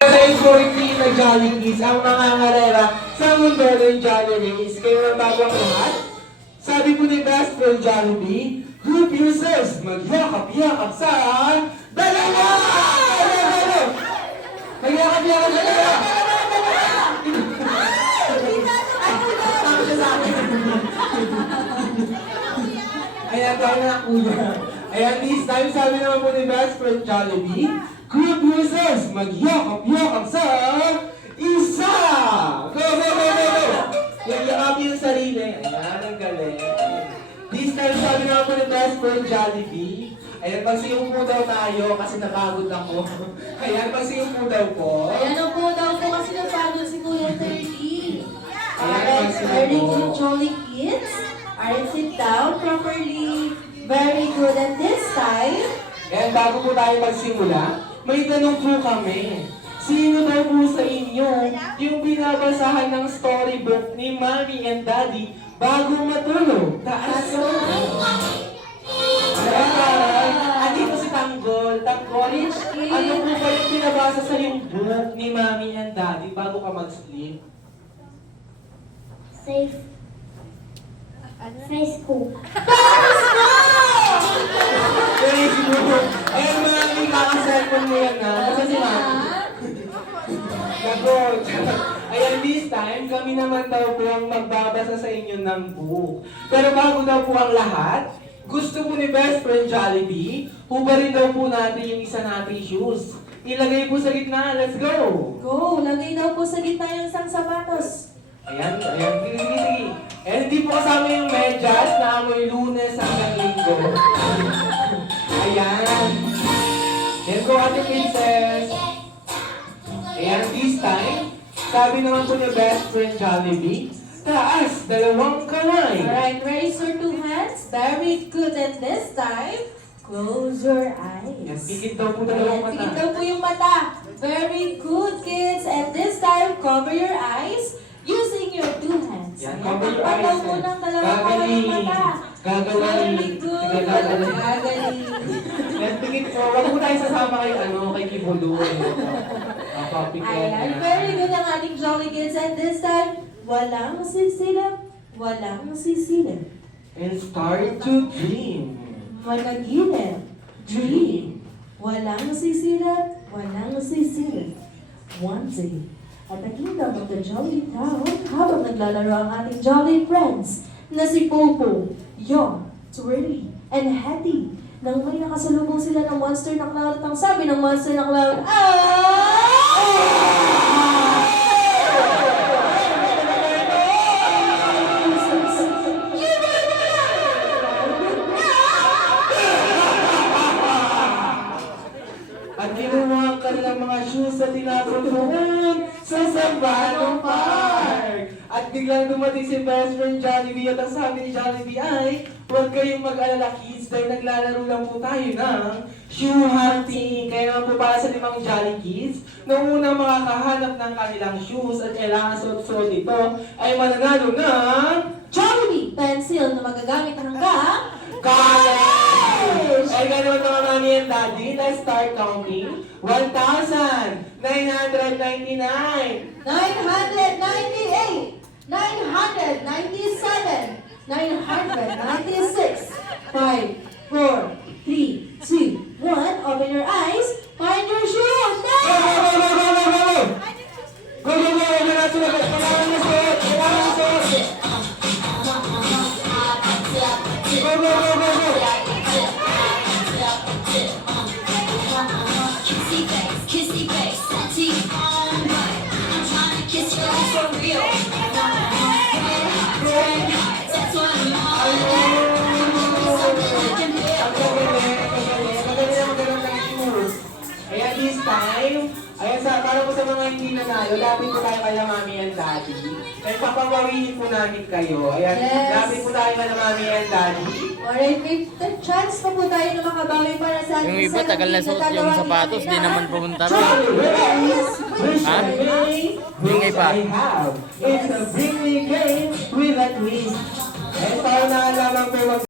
Na Jollibee ang mga ngarera sa mundo ng Jollibee. Kayo ang bago ang lahat. Sabi po ni Best Friend Jollibee, group users, magyakap-yakap sa dalawa! Magyakap-yakap sa dalawa! Ayan, tayo na kuya. Ayan, this time, sabi naman po ni Best Friend Jollibee, group users, magyakap-yakap sa isa! Go, go, go, go, go! Yakap yung sarili. Ayan, ang galing. This time, sabi naman po ni Best Friend Jollibee, ayan, pagsiyo po daw tayo kasi napagod ako. Ayan, pagsiyo po daw po. Ayan o po daw po kasi napagod si Kuya 30. Ayan, Alright, pagsiyo very po. good, jolly kids. Alright, sit down properly. Very good. And this time, Ayan, bago po tayo magsimula, may tanong po kami. Sino daw po sa inyo yung binabasahan ng storybook ni Mommy and Daddy bago matulog? Taas mo! Ayan! Andito si Tanggol. Tanggol, ano po ba yung binabasa sa yung book ni Mommy and Daddy bago ka mag-sleep? Safe. Facebook. Facebook! Ayan, Mommy, kakaselfon mo yan na. Kasi si Mommy. Nako, ayan, this time, kami naman daw po ang magbabasa sa inyo ng book. Pero bago daw po ang lahat, gusto po ni Best Friend Jollibee, hubarin daw po natin yung isa nating shoes. Ilagay po sa gitna, let's go! go. Lagay daw po sa gitna yung isang sapatos. Ayan, ayan, sige. And hindi po kasama yung medyas na amoy Lunes hanggang Linggo. Ayan. Let's go, Ate Princess. Ayan, this time, sabi naman po ni Best Friend Jollibee, taas, dalawang kamay. Alright, raise your two hands. Very good. And this time, close your Yan, eyes. pikit daw po Ayan, dalawang pigit mata. daw po yung mata. Very good, kids. And this time, cover your eyes using your two hands. Yan, Ayan, cover your takpan daw eyes. po ng dalawang kamay yung mata. Gagaling. Very good. Gagaling. Gagaling. Yan, pikit po. Wag po tayo sasama kay Kibulo. Pikit. Ayan, very good ang ating Jolly Kids. And this time, walang sisilip, walang sisilip. And start to dream. Managinip, dream. Walang sisilip, walang sisilip. One day, at the kingdom of the Jolly Town, habang naglalaro ang ating Jolly Friends na si Popo, Young, Twirly, and Hetty. Nang may nakasalubong sila ng monster na clown at ang sabi ng monster na clown, At kinuha ang kanilang mga shoes sa tinapon doon sa Sambano Park. At biglang dumating si Best Friend Jollibee at ang sabi ni Jollibee ay, huwag kayong mag-alala kids dahil naglalaro lang po tayo ng shoe hunting. Kaya naman po para sa 5 Jolly Kids, nung unang makakahanap ng kanilang shoes at kailangan suot-suot ito, ay mananalo ng Jollibee pencil na magagamit hanggang college! Ay ganoon mga mami and daddy, let's start counting. 1,999! 998, 997, 996, 5, 4, 3, 2, 1. Open your eyes. Find your shoes. Go, go, go, go, go, go, go, go! Go, go, go! Huwag na suot! Kailangan na suot! Kailangan na suot! Go, go, go, go, go! Kissy face, teeth on mine. I'm trying to kiss you for real. That's what I'm on. Ayan, this time, ayan, para po sa mga hindi nanalo, lapit po tayo kay Mami and Daddy. At papawawihin po namin kayo. Ayan, Yes. lapit po tayo kay Mami and Daddy. Alright, may chance pa po tayo na makabawi para sa ating Yung iba, tagal na suot yung sapatos, di naman pumunta ron. Ha? Yung iba. It's a bring me game with a twist. And para na lamang po